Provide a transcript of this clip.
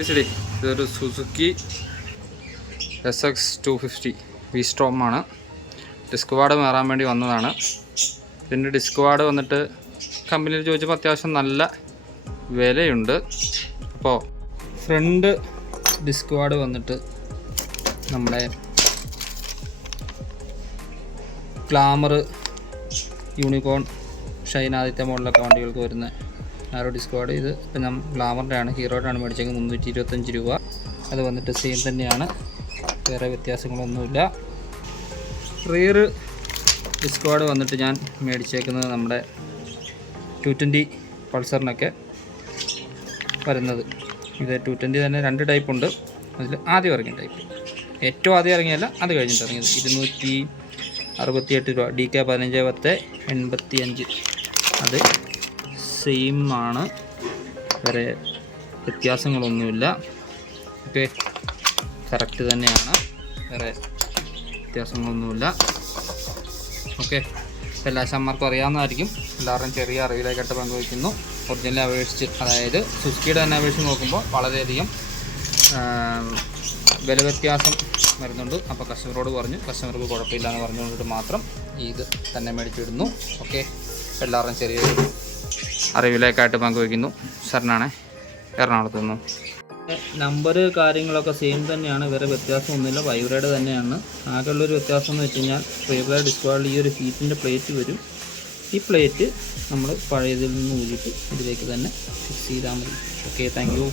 ഇതൊരു Suzuki SX250 V-Strom ആണ്. Disk ward മാറാൻ വേണ്ടി വന്നതാണ്. ഇതിൻ്റെ ഡിസ്ക് വാർഡ് വന്നിട്ട് കമ്പനിയിൽ ചോദിച്ചപ്പോൾ അത്യാവശ്യം നല്ല വിലയുണ്ട്. അപ്പോൾ ഫ്രണ്ട് ഡിസ്ക് വാർഡ് വന്നിട്ട് നമ്മുടെ ഗ്ലാമർ, യൂണിക്കോൺ, ഷൈൻ ആദ്യത്തെ മോഡലൊക്കെ വണ്ടികൾക്ക് വരുന്ന ആ ഒരു ഡിസ്ക് വാർഡ്. ഇത് ഇപ്പം ഞാൻ ഗ്ലാമറിൻ്റെ ആണ്, ഹീറോയുടെ ആണ് മേടിച്ചെങ്കിൽ 325 രൂപ. അത് വന്നിട്ട് സെയിം തന്നെയാണ്, വേറെ വ്യത്യാസങ്ങളൊന്നുമില്ല. റിയർ ഡിസ്ക് വാർഡ് വന്നിട്ട് ഞാൻ മേടിച്ചേക്കുന്നത് നമ്മുടെ 220 പൾസറിനൊക്കെ വരുന്നത്. ഇത് 220 തന്നെ 2 ടൈപ്പ് ഉണ്ട്. അതിൽ ആദ്യം ഇറങ്ങിയ ടൈപ്പ്, ഏറ്റവും ആദ്യം ഇറങ്ങിയല്ല, അത് കഴിഞ്ഞിട്ട് ഇറങ്ങിയത് 268 രൂപ. DK 151085. അത് സെയിം ആണ്, വേറെ വ്യത്യാസങ്ങളൊന്നുമില്ല. ഓക്കെ, കറക്റ്റ് തന്നെയാണ്, വേറെ വ്യത്യാസങ്ങളൊന്നുമില്ല. ഓക്കെ, എല്ലാ ശമ്മർക്കും അറിയാവുന്നതായിരിക്കും. എല്ലാവരുടെയും ചെറിയ അറിവിലേക്കായിട്ട് പങ്കുവയ്ക്കുന്നു. ഒറിജിനൽ അപേക്ഷിച്ച്, അതായത് സുസുക്കിയുടെ തന്നെ അപേക്ഷിച്ച് നോക്കുമ്പോൾ വളരെയധികം വില വ്യത്യാസം വരുന്നുണ്ട്. അപ്പോൾ കസ്റ്റമറോട് പറഞ്ഞു, കസ്റ്റമർക്ക് കുഴപ്പമില്ല എന്ന് പറഞ്ഞുകൊണ്ടിട്ട് മാത്രം ഇത് തന്നെ മേടിച്ചിടുന്നു. ഓക്കെ, എല്ലാവരുടെയും ചെറിയൊരു അറിവിലേക്കായിട്ട് പങ്കുവയ്ക്കുന്നു. സാറിനാണ് എറണാകുളത്ത് നിന്നും. നമ്പർ കാര്യങ്ങളൊക്കെ സെയിം തന്നെയാണ്, വേറെ വ്യത്യാസമൊന്നുമില്ല. വൈബ്രേഡ് തന്നെയാണ്. ആകെയുള്ളൊരു വ്യത്യാസം എന്ന് വെച്ച് കഴിഞ്ഞാൽ വൈബ്രേഡ് ഡിസ്ക് വാർഡിൽ ഈ ഒരു ഹീറ്റിൻ്റെ പ്ലേറ്റ് വരും. ഈ പ്ലേറ്റ് നമ്മൾ പഴയതിൽ നിന്ന് ഊരിയിട്ട് ഇതിലേക്ക് തന്നെ ഫിക്സ് ചെയ്താൽ മതി. Okay, thank you.